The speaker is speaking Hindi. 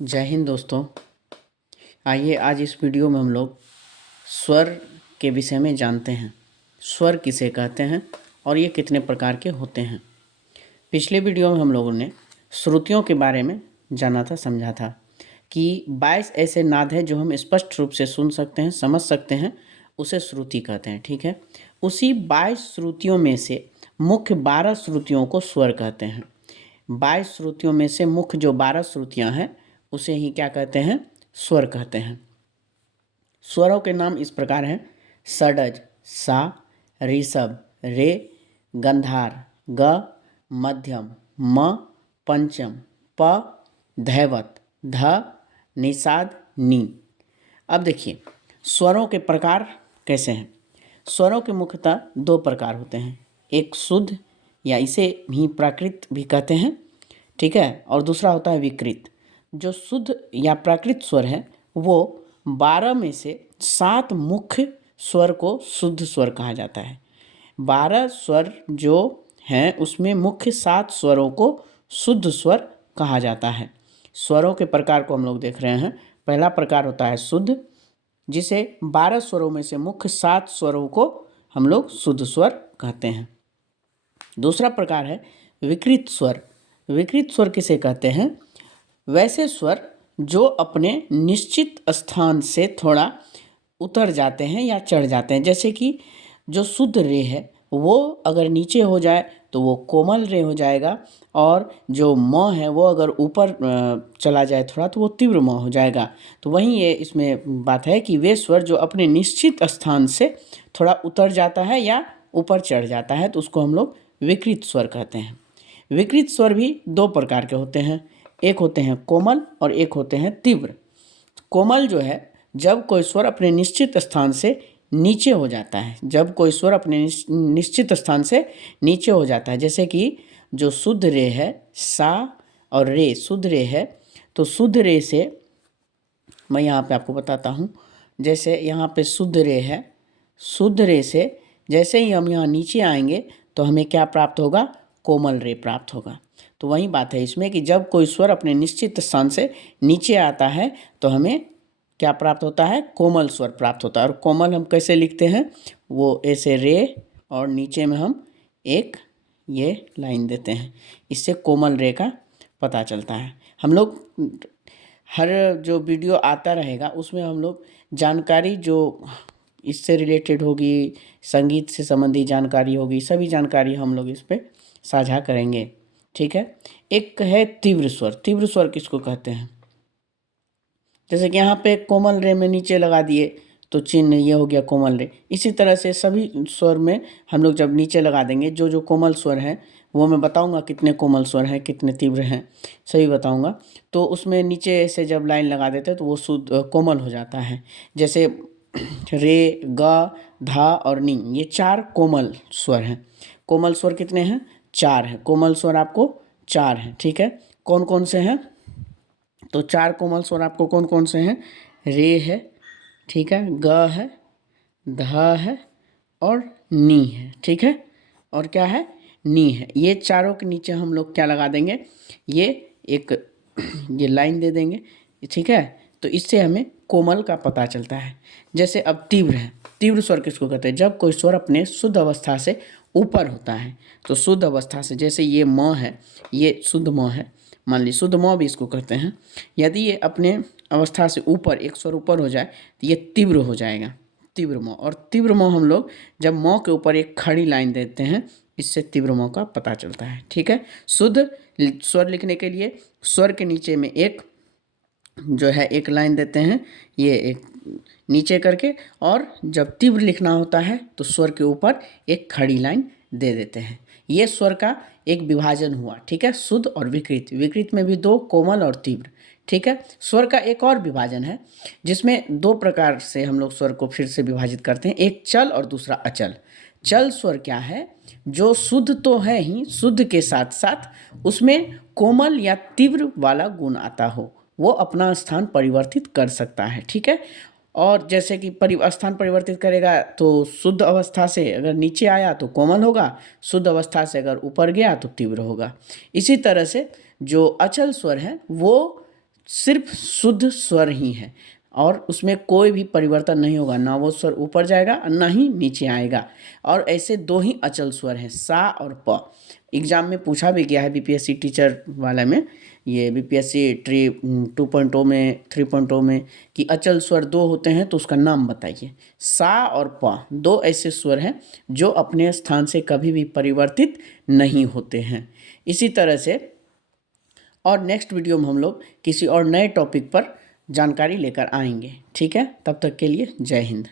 जय हिंद दोस्तों। आइए आज इस वीडियो में हम लोग स्वर के विषय में जानते हैं। स्वर किसे कहते हैं और ये कितने प्रकार के होते हैं। पिछले वीडियो में हम लोगों ने श्रुतियों के बारे में जाना था, समझा था कि 22 ऐसे नाद हैं जो हम स्पष्ट रूप से सुन सकते हैं, समझ सकते हैं, उसे श्रुति कहते हैं। ठीक है, उसी 22 श्रुतियों में से मुख्य 12 श्रुतियों को स्वर कहते हैं। 22 श्रुतियों में से मुख्य जो 12 श्रुतियाँ हैं उसे ही क्या कहते हैं? स्वर कहते हैं। स्वरों के नाम इस प्रकार हैं: षडज, सा, ऋषभ, रे, गंधार, ग, मध्यम, म, पंचम, प, धैवत, ध, निषाद, नी। अब देखिए स्वरों के प्रकार कैसे हैं। स्वरों के मुख्यतः दो प्रकार होते हैं, एक शुद्ध या इसे ही प्राकृत भी कहते हैं, ठीक है, और दूसरा होता है विकृत। जो शुद्ध या प्राकृत स्वर है वो 12 में से 7 मुख्य स्वर को शुद्ध स्वर कहा जाता है। 12 स्वर जो हैं उसमें मुख्य 7 स्वरों को शुद्ध स्वर कहा जाता है। स्वरों के प्रकार को हम लोग देख रहे हैं। पहला प्रकार होता है शुद्ध, जिसे 12 स्वरों में से मुख्य 7 स्वरों को हम लोग शुद्ध स्वर कहते हैं। दूसरा प्रकार है विकृत स्वर। विकृत स्वर किसे कहते हैं? वैसे स्वर जो अपने निश्चित स्थान से थोड़ा उतर जाते हैं या चढ़ जाते हैं। जैसे कि जो शुद्ध रे है वो अगर नीचे हो जाए तो वो कोमल रे हो जाएगा, और जो म है वो अगर ऊपर चला जाए थोड़ा तो वो तीव्र म हो जाएगा। तो वहीं ये इसमें बात है कि वे स्वर जो अपने निश्चित स्थान से थोड़ा उतर जाता है या ऊपर चढ़ जाता है तो उसको हम लोग विकृत स्वर कहते हैं। विकृत स्वर भी दो प्रकार के होते हैं, एक होते हैं कोमल और एक होते हैं तीव्र। कोमल जो है जब कोई स्वर अपने निश्चित स्थान से नीचे हो जाता है, जब कोई स्वर अपने निश्चित स्थान से नीचे हो जाता है, जैसे कि जो शुद्ध रे है सा और रे शुद्ध रे है, तो शुद्ध रे से मैं यहाँ पे आपको बताता हूँ। जैसे यहाँ पे शुद्ध रे है, शुद्ध रे से जैसे ही हम यहाँ नीचे आएंगे तो हमें क्या प्राप्त होगा? कोमल रे प्राप्त होगा। तो वही बात है इसमें कि जब कोई स्वर अपने निश्चित स्थान से नीचे आता है तो हमें क्या प्राप्त होता है? कोमल स्वर प्राप्त होता है। और कोमल हम कैसे लिखते हैं? वो ऐसे रे और नीचे में हम एक ये लाइन देते हैं, इससे कोमल रे का पता चलता है। हम लोग हर जो वीडियो आता रहेगा उसमें हम लोग जानकारी जो इससे रिलेटेड होगी, संगीत से संबंधी जानकारी होगी, सभी जानकारी हम लोग इस पर साझा करेंगे। ठीक है। एक है तीव्र स्वर। तीव्र स्वर किसको कहते हैं? जैसे कि यहाँ पे कोमल रे में नीचे लगा दिए तो चिन्ह ये हो गया कोमल रे। इसी तरह से सभी स्वर में हम लोग जब नीचे लगा देंगे, जो जो कोमल स्वर हैं वो मैं बताऊंगा कितने कोमल स्वर हैं, कितने तीव्र हैं, सही बताऊंगा। तो उसमें नीचे से जब लाइन लगा देते हैं तो वो शुद्ध कोमल हो जाता है। जैसे रे, ग, धा और नी, ये 4 कोमल स्वर हैं। कोमल स्वर कितने हैं? 4 हैं। कोमल स्वर आपको 4 हैं। ठीक है, कौन कौन से हैं? तो 4 कोमल स्वर आपको कौन कौन से हैं? रे है, ठीक है, ग है, ध है और नी है। ठीक है, और क्या है? नी है। ये चारों के नीचे हम लोग क्या लगा देंगे? ये एक ये लाइन दे देंगे। ठीक है, तो इससे हमें कोमल का पता चलता है। जैसे अब तीव्र है। तीव्र स्वर किसको कहते हैं? जब कोई स्वर अपने शुद्ध अवस्था से ऊपर होता है। तो शुद्ध अवस्था से, जैसे ये म है, ये शुद्ध म है, मान ली शुद्ध म भी इसको कहते हैं। यदि ये अपने अवस्था से ऊपर, एक स्वर ऊपर हो जाए तो ये तीव्र हो जाएगा, तीव्र म। और तीव्र म हम लोग जब म के ऊपर एक खड़ी लाइन देते हैं, इससे तीव्र म का पता चलता है। ठीक है, शुद्ध स्वर लिखने के लिए स्वर के नीचे में एक जो है एक लाइन देते हैं, ये एक नीचे करके, और जब तीव्र लिखना होता है तो स्वर के ऊपर एक खड़ी लाइन दे देते हैं। ये स्वर का एक विभाजन हुआ। ठीक है, शुद्ध और विकृत। विकृत में भी 2, कोमल और तीव्र। ठीक है, स्वर का एक और विभाजन है जिसमें 2 प्रकार से हम लोग स्वर को फिर से विभाजित करते हैं, एक चल और दूसरा अचल। चल स्वर क्या है? जो शुद्ध तो है ही, शुद्ध के साथ साथ उसमें कोमल या तीव्र वाला गुण आता हो, वो अपना स्थान परिवर्तित कर सकता है। ठीक है, और जैसे कि स्थान परिवर्तित करेगा तो शुद्ध अवस्था से अगर नीचे आया तो कोमल होगा, शुद्ध अवस्था से अगर ऊपर गया तो तीव्र होगा। इसी तरह से जो अचल स्वर है वो सिर्फ शुद्ध स्वर ही है और उसमें कोई भी परिवर्तन नहीं होगा, ना वो स्वर ऊपर जाएगा और ना ही नीचे आएगा। और ऐसे दो ही अचल स्वर हैं, सा और प। एग्जाम में पूछा भी गया है बीपीएससी टीचर वाले में, ये बीपीएससी 2.0 में 3.0 में, कि अचल स्वर दो होते हैं तो उसका नाम बताइए। सा और प दो ऐसे स्वर हैं जो अपने स्थान से कभी भी परिवर्तित नहीं होते हैं। इसी तरह से और नेक्स्ट वीडियो में हम लोग किसी और नए टॉपिक पर जानकारी लेकर आएंगे। ठीक है, तब तक के लिए जय हिंद।